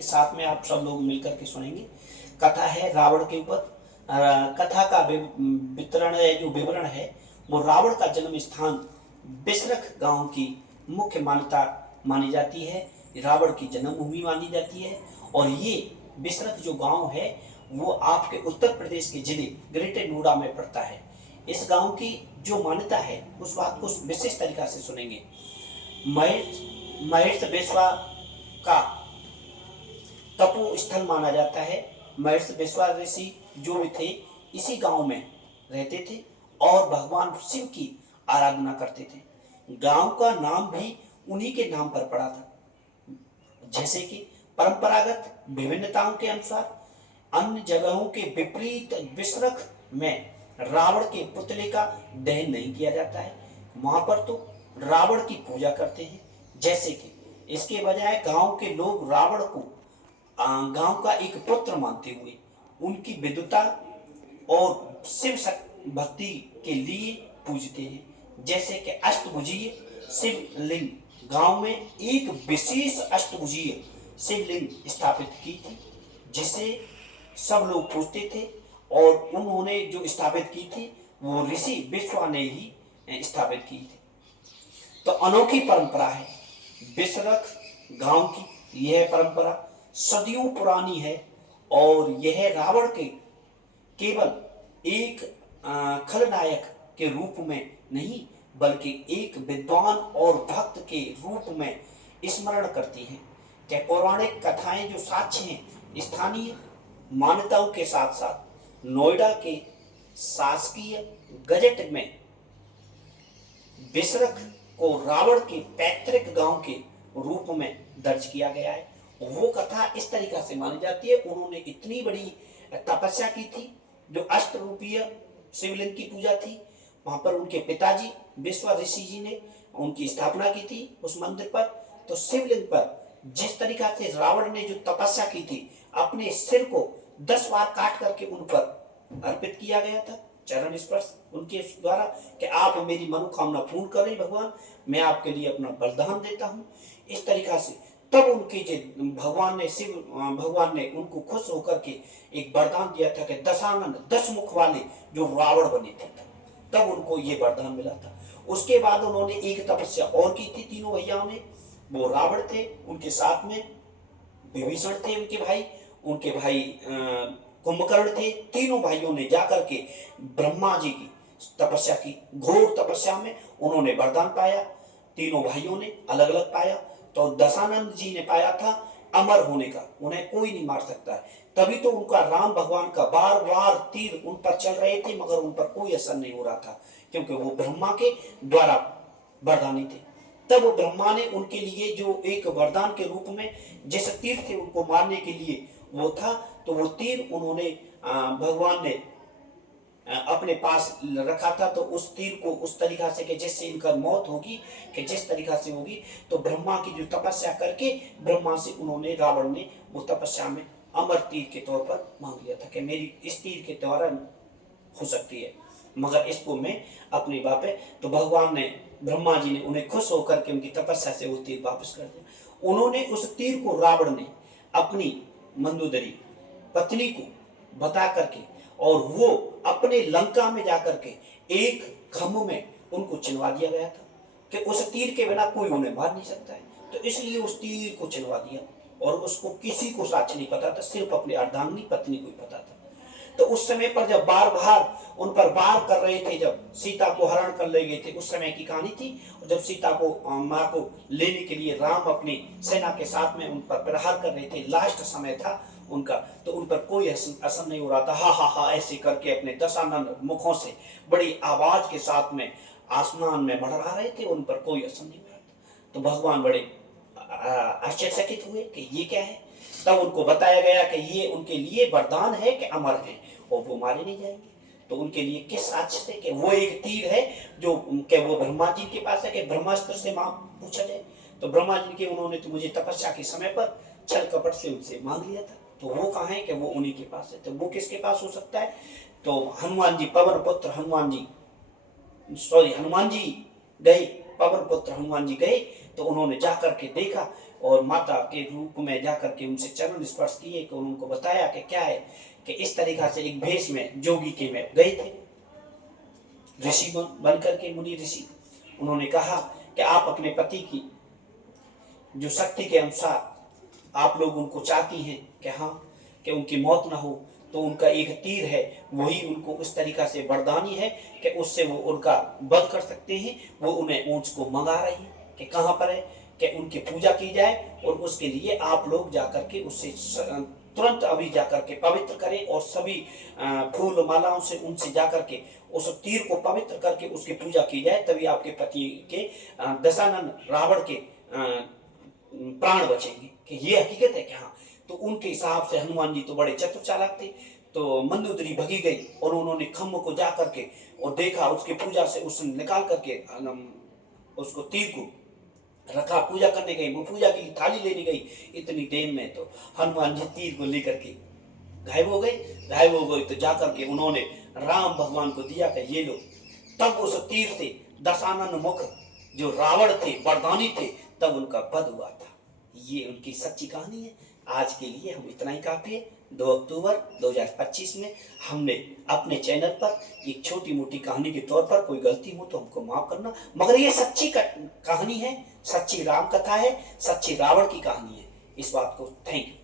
के साथ में आप सब लोग मिलकर के सुनेंगे। कथा है रावण के ऊपर। कथा का वितरण जो विवरण है वो रावण का जन्म स्थान बिसरख गांव की मुख्य मान्यता मानी जाती है। रावण की जन्मभूमि मानी जाती है और ये बिसरख जो गांव है वो आपके उत्तर प्रदेश के जिले ग्रेटर नोएडा में पड़ता है। इस गांव की जो मान्यता है उस बात को विशेष तरीका से सुनेंगे। महेश बेसवा का तपो स्थल माना जाता है। महर्षि विश्वा ऋषि जो भी थे इसी गांव में रहते थे और भगवान शिव की आराधना करते थे। गांव का नाम भी उन्हीं के नाम पर पड़ा था। जैसे कि परंपरागत विभिन्नताओं के अनुसार अन्य जगहों के विपरीत बिसरख में रावण के पुतले का दहन नहीं किया जाता है। वहां पर तो रावण की पूजा करते हैं। जैसे कि इसके बजाय गांव के लोग रावण को गांव का एक पुत्र मानते हुए उनकी विद्वता और शिव भक्ति के लिए पूजते हैं। जैसे कि अष्टभुजीय शिवलिंग गांव में एक विशेष अष्टभुजीय शिवलिंग स्थापित की थी जिसे सब लोग पूजते थे और उन्होंने जो स्थापित की थी वो ऋषि विश्वा ने ही स्थापित की थी। तो अनोखी परंपरा है बिसरख गांव की। यह परंपरा सदियों पुरानी है और यह रावण के केवल एक खलनायक के रूप में नहीं बल्कि एक विद्वान और भक्त के रूप में स्मरण करती है कि पौराणिक कथाएं जो साक्ष्य हैं स्थानीय मान्यताओं के साथ साथ नोएडा के शासकीय गजट में बिसरख को रावण के पैतृक गांव के रूप में दर्ज किया गया है। वो कथा इस तरीका से मानी जाती है उन्होंने इतनी बड़ी तपस्या की थी जो अष्ट रूपीय शिवलिंग की पूजा थी। वहां पर उनके पिताजी विश्वा ऋषि जी ने उनकी स्थापना की थी उस मंदिर पर। तो शिवलिंग पर जिस तरीका से रावण ने जो तपस्या की थी अपने सिर को 10 बार काट करके उन पर अर्पित किया गया था चरण स्पर्श उनके द्वारा कि आप मेरी मनोकामना पूर्ण करें भगवान, मैं आपके लिए अपना बलिदान देता हूं। इस तरीका से तब उनके भगवान ने शिव भगवान ने उनको खुश होकर के एक वरदान दिया था कि दशानन 10 मुख वाले जो रावण बने थे तब उनको ये वरदान मिला था। उसके बाद उन्होंने एक तपस्या और की थी तीनों भैयाओं ने। वो रावण थे, उनके साथ में विभीषण थे उनके भाई कुंभकर्ण थे। तीनों भाइयों ने जाकर के ब्रह्मा जी की तपस्या की। घोर तपस्या में उन्होंने वरदान पाया। तीनों भाइयों ने अलग अलग पाया। तो दशानंद जी ने पाया था अमर होने का, उन्हें कोई नहीं मार सकता है। तभी तो उनका राम भगवान का बार बार तीर उन पर चल रहे थे मगर उन पर कोई असर नहीं हो रहा था क्योंकि वो ब्रह्मा के द्वारा वरदानी थे। तब ब्रह्मा ने उनके लिए जो एक वरदान के रूप में जिस तीर से उनको मारने के लिए वो था तो वो तीर उन्होंने भगवान ने अपने पास रखा था। तो उस तीर को उस तरीका से कि जिससे इनका मौत होगी कि जिस तरीका से होगी तो ब्रह्मा की जो तपस्या करके ब्रह्मा से उन्होंने रावण ने वो तपस्या में अमर तीर के तौर पर मांग लिया था कि मेरी इस तीर के द्वारा हो सकती है मगर इसको मैं अपने बापे। तो भगवान ने ब्रह्मा जी ने उन्हें खुश होकर के उनकी तपस्या से वो तीर वापस कर दिया। उन्होंने उस तीर को रावण ने अपनी मंदोदरी पत्नी को बता करके और वो अपने लंका में जाकर के एक खम्भ में उनको चिनवा दिया गया था कि उस तीर के बिना कोई उन्हें मार नहीं सकता है। तो इसलिए उस तीर को चिनवा दिया और उसको किसी को साक्ष्य नहीं पता था, सिर्फ अपनी अर्धांगिनी पत्नी को ही पता था। तो उस समय पर जब बार बार उन पर वार कर रहे थे, जब सीता को हरण कर ले गए थे, उस समय की कहानी थी। और जब सीता को माँ को लेने के लिए राम अपनी सेना के साथ में उन पर प्रहार कर रहे थे, लास्ट समय था उनका, तो उन पर कोई असर नहीं हो रहा था। हा हा हा ऐसे करके अपने दशानन मुखों से बड़ी आवाज के साथ में आसमान में मंडरा रहे थे, उन पर कोई असर नहीं हो रहा था। तो भगवान बड़े आश्चर्यचकित हुए कि ये क्या है। तब उनको बताया गया कि ये उनके लिए वरदान है कि अमर है और वो मारे नहीं जाएंगे। तो उनके लिए किस साक्ष्य से कि वो एक तीर है जो कि वो ब्रह्मा जी के पास है कि ब्रह्मास्त्र से पूछा जाए। तो ब्रह्मा जी के उन्होंने तो मुझे तपस्या के समय पर छल कपट से उनसे मांग लिया था। तो वो कहाँ है कि वो उन्हीं के पास है। तो वो किसके पास हो सकता है। तो हनुमान जी पवन पुत्र हनुमान जी गए, पवन पुत्र हनुमान जी गए तो उन्होंने जाकर के देखा और माता के रूप में जाकर के उनसे चरण स्पर्श किए, कि उनको बताया कि क्या है, कि इस तरीका से एक भेष में जोगी के में गए थे, ऋषि बन करके, मुनि ऋषि। उन्होंने कहा कि आप अपने पति की जो शक्ति के अनुसार आप लोग उनको चाहती हैं कि हाँ, कि उनकी मौत ना हो, तो उनका एक तीर है, वही उनको उस तरीका से वरदानी है कि उससे वो उनका वध कर सकते हैं। वो उन्हें ऊंच को मंगा रही है कि कहाँ पर है, कि उनकी पूजा की जाए, और उसके लिए आप लोग जाकर के उससे तुरंत अभी जाकर के पवित्र करें, और सभी फूल मालाओं से उनसे जाकर के उस तीर को पवित्र करके उसकी पूजा की जाए, तभी आपके पति के दशानन रावण के प्राण बचेंगे। कि ये हकीकत है कि हाँ। तो उनके हिसाब से हनुमान जी तो बड़े चतुर चालाक थे। तो मंदोदरी भगी गई और उन्होंने खम्भ को जा करके और देखा, उसकी पूजा से उसने निकाल करके उसको तीर को रखा, पूजा करने गई, वो पूजा की थाली लेने गई, इतनी देर में तो हनुमान जी तीर को लेकर के गायब हो गए। गायब हो गए तो जाकर के उन्होंने राम भगवान को दिया कि ये लो। तब उस तीर से दशानन मुख जो रावण थे, वरदानी थे, तब उनका वध हुआ था। ये उनकी सच्ची कहानी है। आज के लिए हम इतना ही काफी है। 2 अक्टूबर 2025 में हमने अपने चैनल पर एक छोटी मोटी कहानी के तौर पर, कोई गलती हो तो हमको माफ करना, मगर ये सच्ची कहानी है, सच्ची राम कथा है, सच्ची रावण की कहानी है। इस बात को थैंक यू।